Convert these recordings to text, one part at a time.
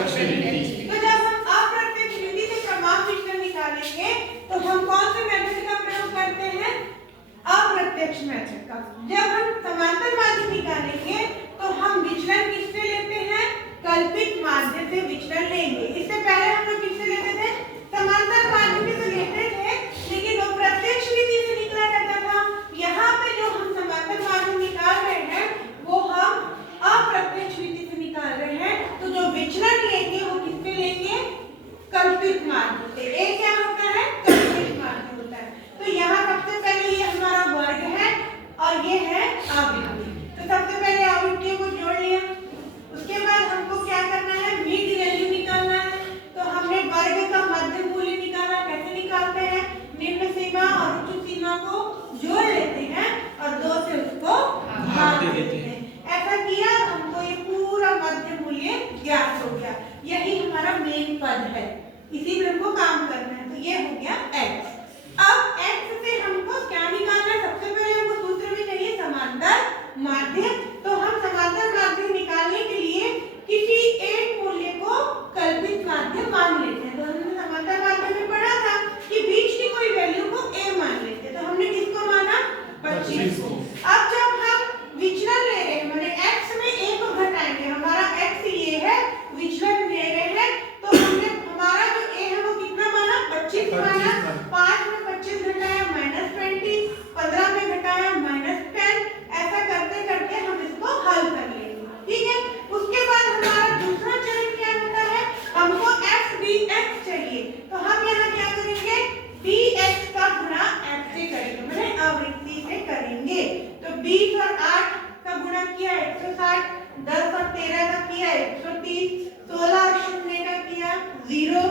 अप्रत्यक्ष रीति। तो जब हम अप्रत्यक्ष रीति से समान विचलन निकालेंगे तो हम कौन से मेथड का प्रयोग करते हैं? अप्रत्यक्ष मेथड का। जब हम समांतर माध्य निकालेंगे तो हम विचलन किससे लेते हैं? कल्पित माध्य से विचलन लेंगे। इससे पहले हम लोग किससे लेते थे? समांतर माध्य से लेते थे, लेकिन वो प्रत्यक्ष रीति से निकला जाता था। यहाँ पे जो हम समांतर माध्य निकाल रहे हैं वो हम अप्रत्यक्ष रीति से निकाल रहे हैं। तो जो विचलन लेंगे वो किससे लेंगे? कल्पित माध्य से। एक क्या होता है? कल्पित माध्य होता है। तो यहाँ सबसे पहले ये हमारा वर्ग है और ये है आवृत्ति। तो सबसे पहले आवृत्तियों को जोड़ लिया। उसके बाद हमको क्या करना है? मीड वैल्यू निकालना है। तो हमने वर्ग का मध्य मूल्य निकाला। कैसे निकालते हैं? निम्न सीमा और उच्च सीमा को जोड़ लेते हैं और 2 से उसको भाग देते हैं। ऐसा किया तो हमको ये पूरा मध्य मूल्य ज्ञात हो गया। यही हमारा मेन पद है, इसी में हमको काम करना है। तो ये हो गया x। अब x से हमको क्या निकालना है? सबसे पहले हमको सूत्र में चाहिए समांतर माध्य। तो हम समांतर माध्य निकालने के लिए किसी एक मूल्य को कल्पित माध्य मान लेते हैं। तो हमने समांतर माध्य में पढ़ा था कि बीच की कोई वैल्यू को a मान लेते हैं। तो हमने किसको माना? 25 को। अब जब हम विचलन ले रहे हैं, माने x में a को घटाएंगे, हमारा x ये है, विचलन ले रहे हैं, तो हमने हमारा जो a है वो कितना माना? 25 माना। 5 में 25 घटाया -20, 15 में घटाया -10। ऐसा करते करते हम इसको हल कर लेंगे। ठीक है। उसके बाद हमारा दूसरा चरण क्या होता है? हमको f dx चाहिए। तो हम यहाँ क्या करेंगे? dx का गुणा f से करेंगे, माने आवृत्ति से करेंगे। तो 20 और 8 का गुणा किया 160, 10 और 13 का किया 130, 16 और 0 का किया 0,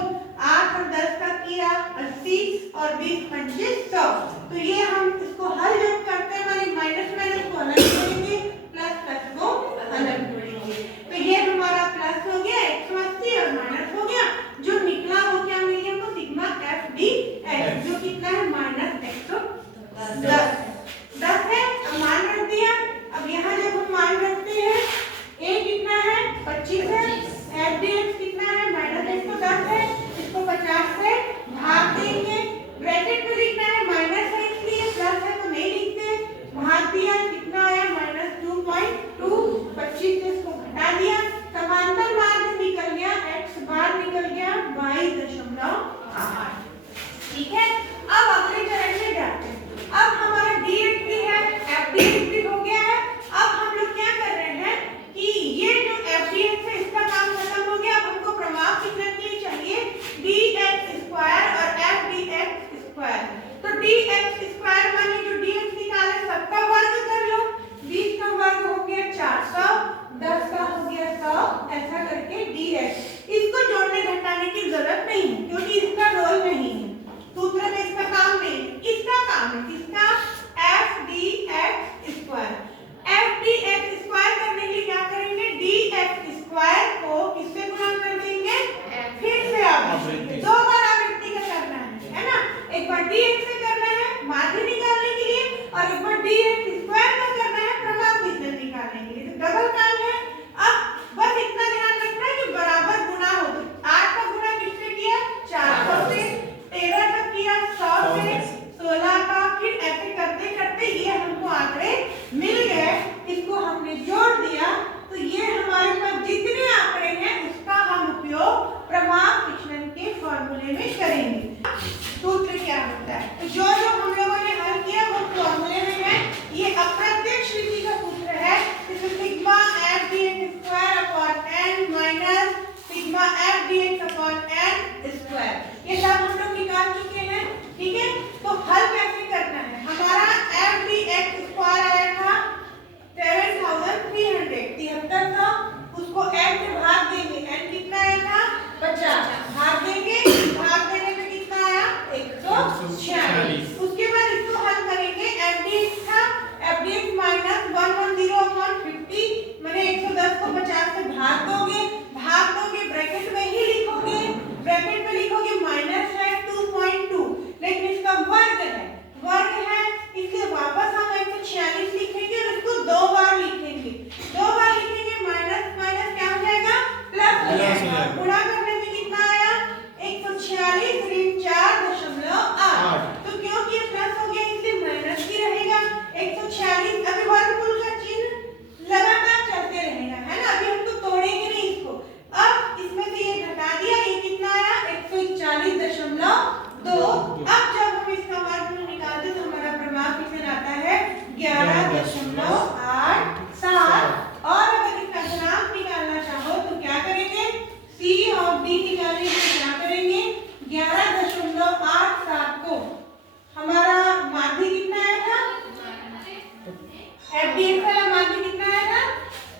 8 और 10 का किया 80 और 20 25 100। तो ये हम इसको हल जब करते हैं, माने माइनस माइनस को अलग करेंगे, प्लस प्लस को अलग करेंगे। तो ये हमारा प्लस हो गया 180 और माइनस हो गया। जो निकला वो क्या मिल गया हमको? सिग्मा f dx, जो कितना है? -110 है। अब मान रख दिया। अब यहाँ जब हम मान रखते हैं, a कितना है? 25 है। f dx कितना है? -110 है। इसको 50 से भाग देंगे। ब्रैकेट में लिखना है, माइनस है इसलिए, प्लस है तो नहीं लिखते। भाग दिया, कितना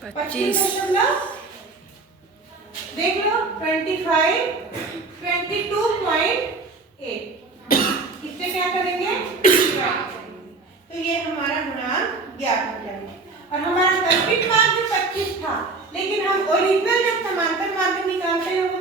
25 देख लो 25 22.8 इससे क्या करेंगे तो ये हमारा गुणांक ज्ञात हो जाएगा। और हमारा सर्किट माध्य 25 था, लेकिन हम ओरिजिनल जब समांतर माध्य निकालते हैं वो